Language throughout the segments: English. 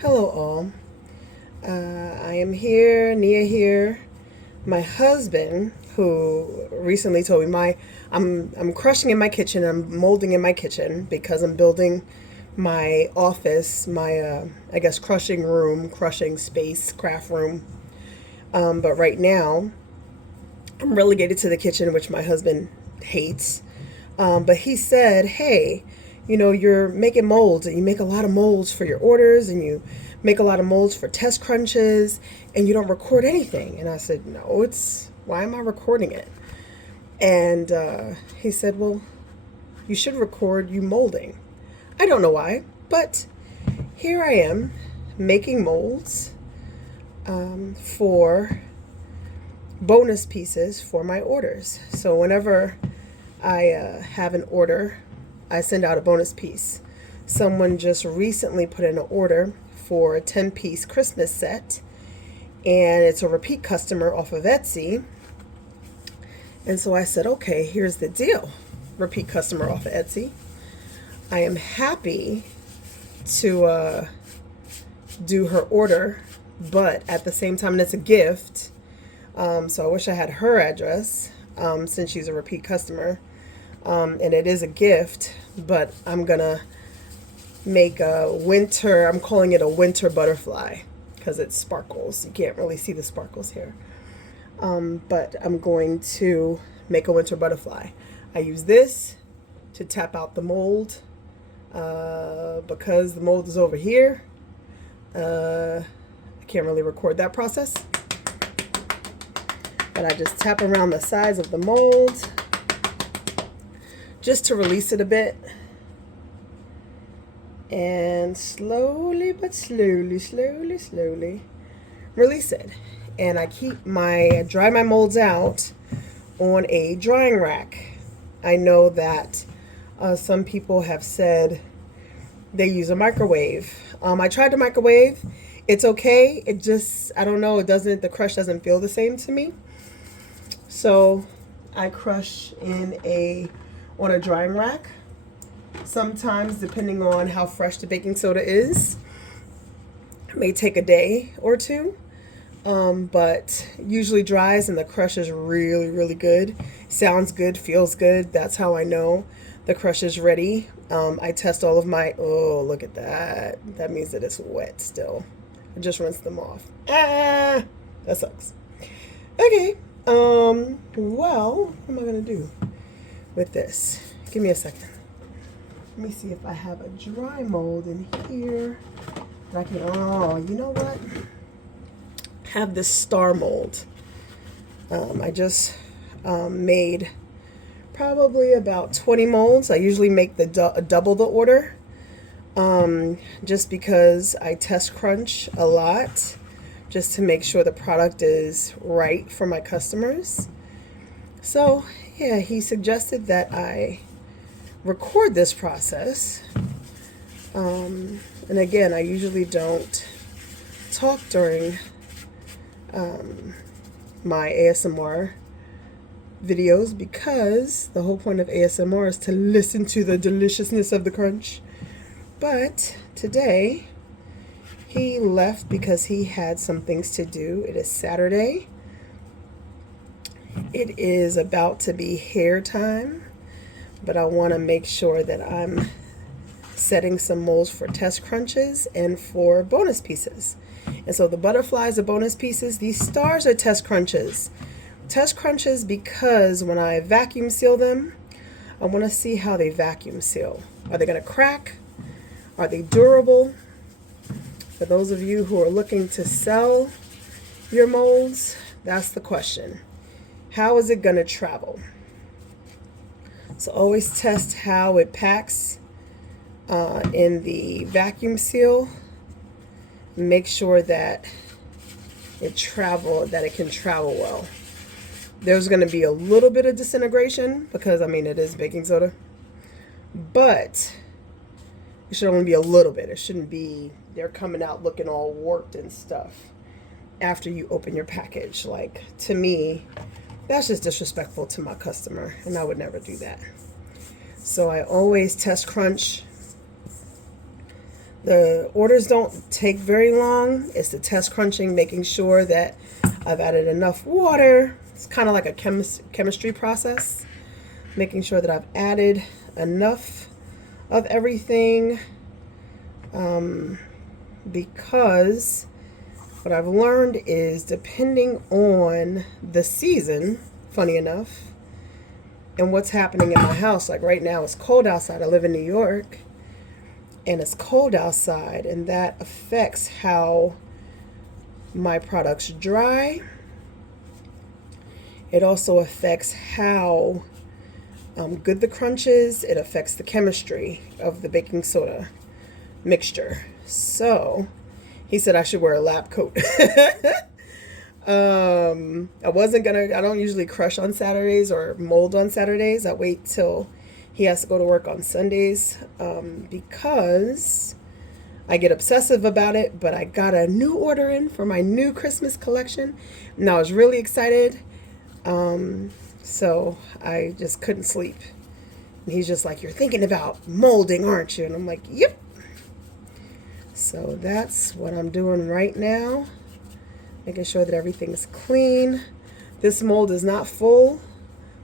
Hello, all. I am here, Nia here. My husband, who recently told me I'm crushing in my kitchen. I'm molding in my kitchen because I'm building my office, my I guess crushing room, crushing space, craft room. But right now, I'm relegated to the kitchen, which my husband hates. But he said, hey, you're making molds and you make a lot of molds for your orders and you make a lot of molds for test crunches and you don't record anything. And I said, no, why am I recording it? And he said, well, you should record you molding. I don't know why, but here I am making molds for bonus pieces for my orders. So whenever I have an order, I send out a bonus piece. Someone just recently put in an order for a 10-piece Christmas set, and it's a repeat customer off of Etsy. And so I said, okay, here's the deal. Repeat customer off of Etsy. I am happy to do her order, but at the same time, it's a gift. So I wish I had her address since she's a repeat customer. And it is a gift, but I'm gonna make I'm calling it a winter butterfly because it sparkles. You can't really see the sparkles here. But I'm going to make a winter butterfly. I use this to tap out the mold because the mold is over here. I can't really record that process, but I just tap around the sides of the mold just to release it a bit. And slowly but slowly release it. And I dry my molds out on a drying rack. I know that some people have said they use a microwave. I tried the microwave. It's okay. It just, I don't know, the crush doesn't feel the same to me. So I crush on a drying rack. Sometimes, depending on how fresh the baking soda is, it may take a day or two. But usually dries and the crush is really good. Sounds good, feels good. That's how I know the crush is ready. I test all of oh, look at that. That means that it's wet still. I just rinsed them off. That sucks. Okay. Well, what am I going to do with this? Give me a second. Let me see if I have a dry mold in here. I can, you know what? Have this star mold. I just made probably about 20 molds. I usually make double the order just because I test crunch a lot just to make sure the product is right for my customers. So yeah, he suggested that I record this process. And again, I usually don't talk during my ASMR videos because the whole point of ASMR is to listen to the deliciousness of the crunch. But today he left because he had some things to do. It is Saturday. It is about to be hair time, but I want to make sure that I'm setting some molds for test crunches and for bonus pieces. And so the butterflies are bonus pieces. These stars are test crunches. Test crunches because when I vacuum seal them, I want to see how they vacuum seal. Are they going to crack? Are they durable? For those of you who are looking to sell your molds, that's the question. How is it going to travel? So always test how it packs in the vacuum seal. Make sure that it can travel well. There's going to be a little bit of disintegration because it is baking soda, but it should only be a little bit. It shouldn't be they're coming out looking all warped and stuff after you open your package. Like, to me, that's just disrespectful to my customer, and I would never do that. So I always test crunch The orders don't take very long. It's the test crunching, making sure that I've added enough water. It's kind of like a chemistry process, making sure that I've added enough of everything, because what I've learned is depending on the season, funny enough, and what's happening in my house. Like right now, it's cold outside. I live in New York, and it's cold outside, and that affects how my products dry. It also affects how good the crunch is. It affects the chemistry of the baking soda mixture. So he said I should wear a lab coat. I don't usually crush on Saturdays or mold on Saturdays. I wait till he has to go to work on Sundays, because I get obsessive about it. But I got a new order in for my new Christmas collection, and I was really excited. So I just couldn't sleep. And he's just like, "You're thinking about molding, aren't you?" And I'm like, "Yep." So that's what I'm doing right now, making sure that everything's clean. This mold is not full,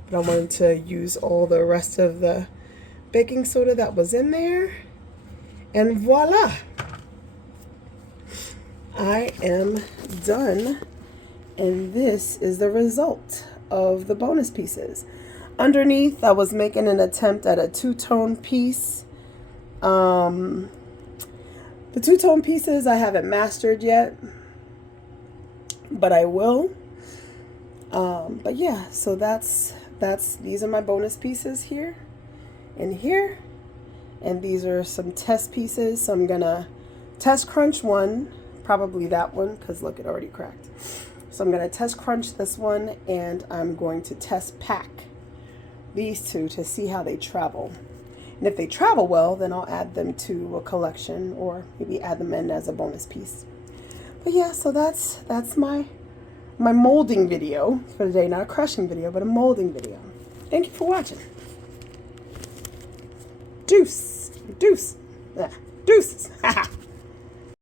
but I wanted to use all the rest of the baking soda that was in there. And voila! I am done. And this is the result of the bonus pieces. Underneath, I was making an attempt at a two-tone piece. The two-tone pieces I haven't mastered yet, but I will. But yeah, so these are my bonus pieces here and here, and these are some test pieces. So I'm gonna test crunch one, probably that one, because look, it already cracked. So I'm gonna test crunch this one, and I'm going to test pack these two to see how they travel. And if they travel well, then I'll add them to a collection, or maybe add them in as a bonus piece. But yeah, so that's my molding video for today. Not a crushing video, but a molding video. Thank you for watching. Deuces.